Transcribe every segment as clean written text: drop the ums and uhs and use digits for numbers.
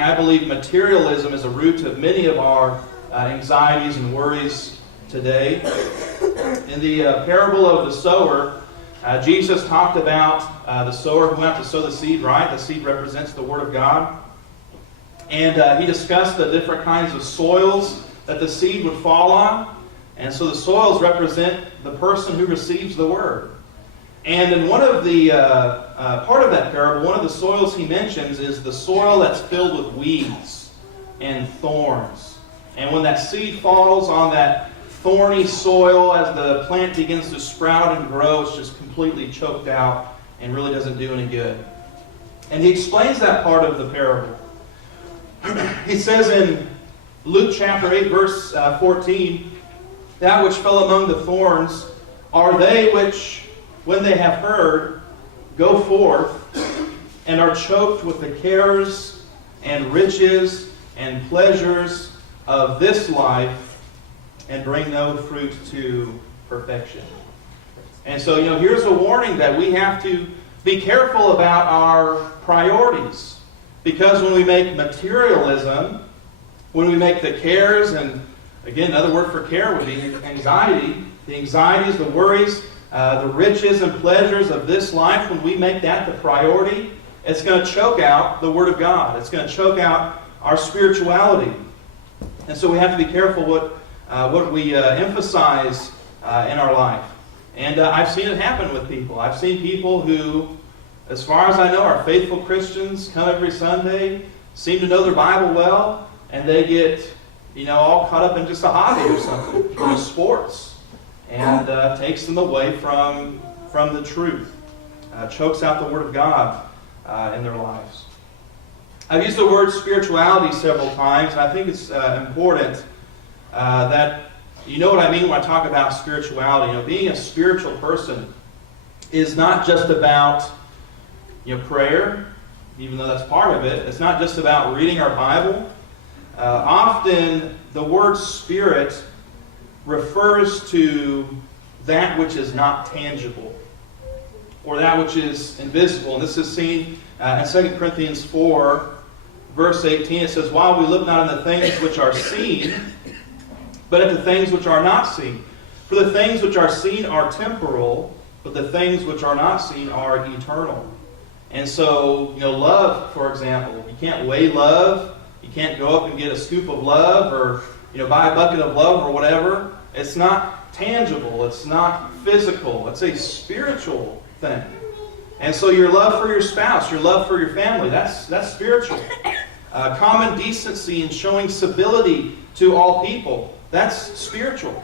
I believe materialism is a root of many of our anxieties and worries today. In the parable of the sower, Jesus talked about the sower who went out to sow the seed, right? The seed represents the Word of God. And he discussed the different kinds of soils that the seed would fall on. And so the soils represent the person who receives the Word. And in one of the, part of that parable, one of the soils he mentions is the soil that's filled with weeds and thorns. And when that seed falls on that thorny soil, as the plant begins to sprout and grow, it's just completely choked out and really doesn't do any good. And he explains that part of the parable. He says in Luke chapter 8, verse 14, "That which fell among the thorns are they which, when they have heard, go forth, and are choked with the cares and riches and pleasures of this life, and bring no fruit to perfection." And so, here's a warning that we have to be careful about our priorities. Because when we make materialism, when we make the cares, and again, another word for care would be anxiety, the anxieties, the worries, the riches and pleasures of this life, when we make that the priority, it's going to choke out the Word of God. It's going to choke out our spirituality. And so we have to be careful what we emphasize in our life. And I've seen it happen with people. I've seen people who, as far as I know, are faithful Christians, come every Sunday, seem to know their Bible well, and they get, all caught up in just a hobby or something, sports. And takes them away from the truth. Chokes out the Word of God in their lives. I've used the word spirituality several times, and I think it's important that you know what I mean when I talk about spirituality. Being a spiritual person is not just about prayer, even though that's part of it. It's not just about reading our Bible. Often the word spirit refers to that which is not tangible, or that which is invisible. And this is seen in 2 Corinthians 4, verse 18. It says, "While we look not on the things which are seen, but at the things which are not seen. For the things which are seen are temporal, but the things which are not seen are eternal." And so, love, for example, you can't weigh love. You can't go up and get a scoop of love, or buy a bucket of love or whatever. It's not tangible. It's not physical. It's a spiritual thing. And so your love for your spouse, your love for your family, that's spiritual. Common decency and showing civility to all people, that's spiritual.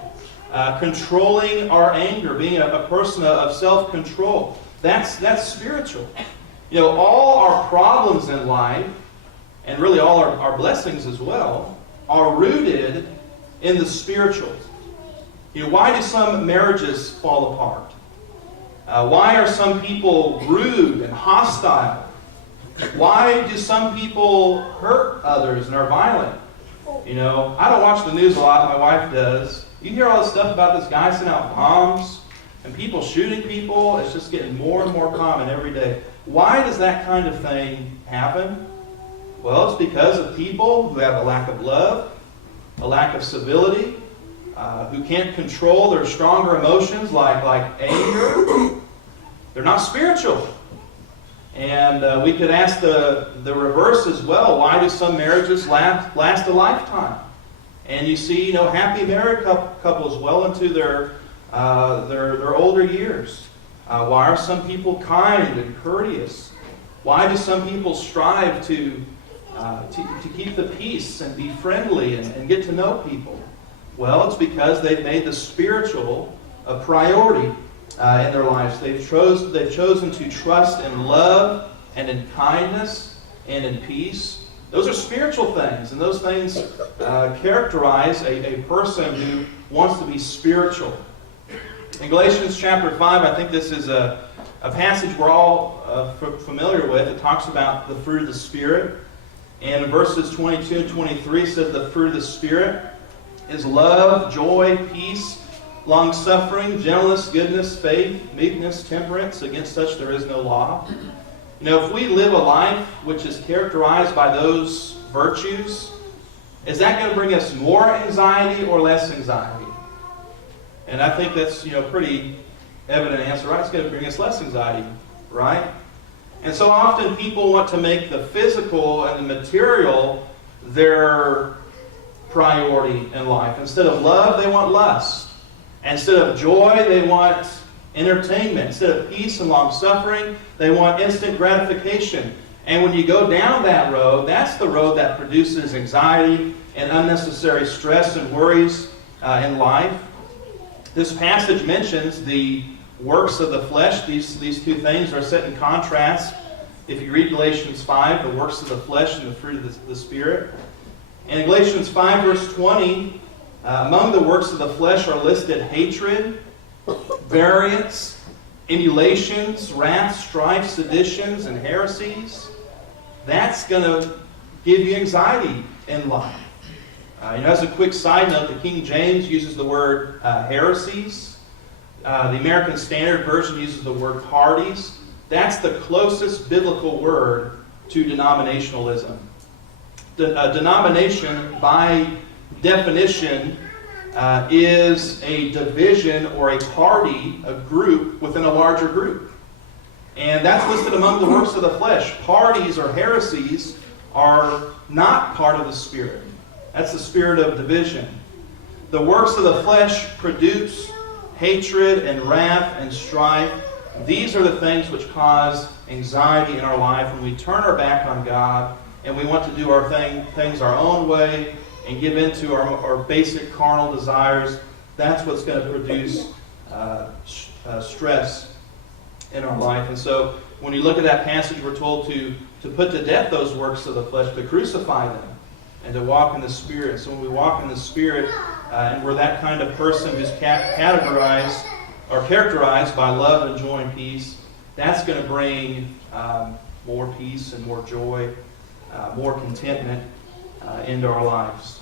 Controlling our anger, being a person of self-control, that's spiritual. All our problems in life, and really all our blessings as well, are rooted in the spiritual. Why do some marriages fall apart? Why are some people rude and hostile? Why do some people hurt others and are violent? I don't watch the news a lot. My wife does. You hear all this stuff about this guy sending out bombs and people shooting people. It's just getting more and more common every day. Why does that kind of thing happen? Well, it's because of people who have a lack of love, a lack of civility, who can't control their stronger emotions like anger. They're not spiritual. And we could ask the reverse as well. Why do some marriages last a lifetime? And you see, happy married couples well into their older years. Why are some people kind and courteous? Why do some people strive to keep the peace and be friendly and get to know people? Well, it's because they've made the spiritual a priority in their lives. They've chosen to trust in love and in kindness and in peace. Those are spiritual things, and those things characterize a person who wants to be spiritual. In Galatians chapter 5, I think this is a passage we're all familiar with. It talks about the fruit of the Spirit. And in verses 22 and 23, it says the fruit of the Spirit is love, joy, peace, long-suffering, gentleness, goodness, faith, meekness, temperance. Against such there is no law. If we live a life which is characterized by those virtues, is that going to bring us more anxiety or less anxiety? And I think that's, pretty evident answer, right? It's going to bring us less anxiety, right? And so often people want to make the physical and the material their priority in life. Instead of love, they want lust. Instead of joy, they want entertainment. Instead of peace and long-suffering, they want instant gratification. And when you go down that road, that's the road that produces anxiety and unnecessary stress and worries in life. This passage mentions the works of the flesh. These two things are set in contrast. If you read Galatians 5, the works of the flesh and the fruit of the Spirit. And in Galatians 5, verse 20, among the works of the flesh are listed hatred, variance, emulations, wrath, strife, seditions, and heresies. That's going to give you anxiety in life. As a quick side note, the King James uses the word heresies. The American Standard Version uses the word parties. That's the closest biblical word to denominationalism. Denomination, by definition, is a division or a party, a group within a larger group. And that's listed among the works of the flesh. Parties or heresies are not part of the Spirit. That's the spirit of division. The works of the flesh produce hatred and wrath and strife. These are the things which cause anxiety in our life when we turn our back on God and we want to do our things our own way and give in to our basic carnal desires. That's what's going to produce stress in our life. And so when you look at that passage, we're told to put to death those works of the flesh, to crucify them, and to walk in the Spirit. So when we walk in the Spirit, and we're that kind of person who's characterized by love and joy and peace, that's going to bring more peace and more joy, more contentment into our lives.